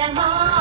and on